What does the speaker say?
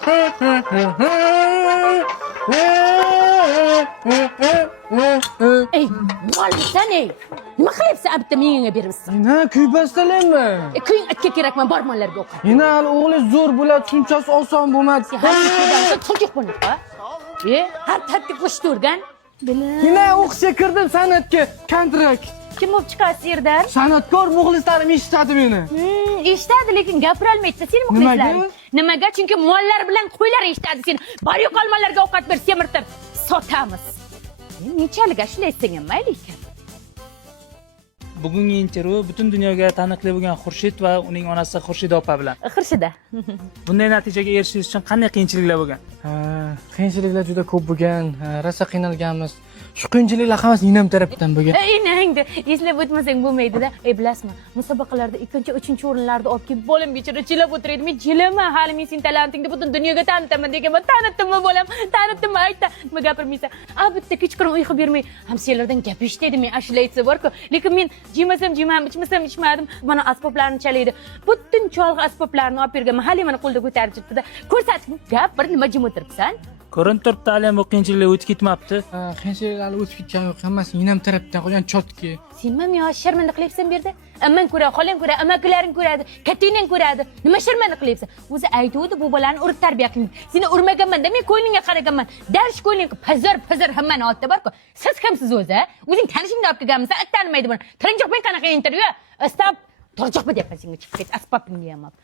Ey, mollisan ey. Nima qilyapsan? Bitta menga beribsan. Yine kuy bastalaymi? Kuyin itga kerakman, bormonlarga o'qi. Yine hali o'g'li zo'r bo'ladi, shunchasi oson bo'lmadi. Hamishadan tuljuq bo'laqa. Har tartib qo'shib turgan. Yine o'qishga kirdim san'atga, kontrakt. Kim bo'lib chiqasiz yerdan? San'atkor muxlislarim eshitadi meni. Eshitadi, lekin gapirolmaydi. Seni muxlislaring. Nimaga? Chunki mollar bilan qo'ylar eshitadi seni. Bor yo'q olmalarga ovqat ber, semirtib sotamiz. Nechalik ashlaysan ham mayli ekan. Bugungi intervyu butun dunyoga taniqli bo'lgan Xurshid va uning onasi Xurshida opa bilan. Xurshida. Bunday natijaga erishish uchun qanday qiyinchiliklar bo'lgan? Qiyinchiliklar juda ko'p bo'lgan, rosa qiynalganmiz. Shu qiyinchiliklar hammasi inam tarafdan bo'lgan. Endi eslab o'tmasang bo'lmaydi-da. Bilasizmi? Musobaqalarda 2-chi, 3-chi o'rinlarni olib kelib, bolam bechora jilab o'tiradi. Men jilaman, hali men sen talantingni butun dunyoga tanitaman deganman. Tanitdimmi bolam? Tanitdimmi? Aytda, nima gapirmaysan? Bitta kechqurun uyqu bermay, hamsiyalardan gap eshitadi. Men ashula aytsa bor-ku, lekin men yemasam yemam, ichmasam ichmadim. Mana asboblarni chalaydi. Butun cholg'i asboblarni olib berganman. Hali mana qo'lda ko'tarib turibdi-da. Ko'rsatib, gap bir nima jim o'tiribsan? Ko'rinib turibdi, hali ham bu qiyinchiliklar o'tib ketmabdi. Qiyinchiliklar o'tib ketgan yo'q, hammasi inam tarafdan qolgan chotki. Sen ham yo sharmanda qilyapsan bu yerda? Amman ko'radi, xolang ko'radi, amakilaring ko'radi, katingdan ko'radi. Nima sharmanda qilyapsan? O'zi aytuvdi, bu bolani urib tarbiya qiling. Seni urmaganman-da, men ko'nglingga qaraganman. Darsh ko'ngling pazar hammani otda bor-ku. Siz kimsiz o'zi? O'zing tanishingni olib kelganmisan, tanimaydi buni. Tirinchoqman qanaqa intervyu? Stop. Turjoqmi deyapman senga chiqib ket, asbobingni ham olib.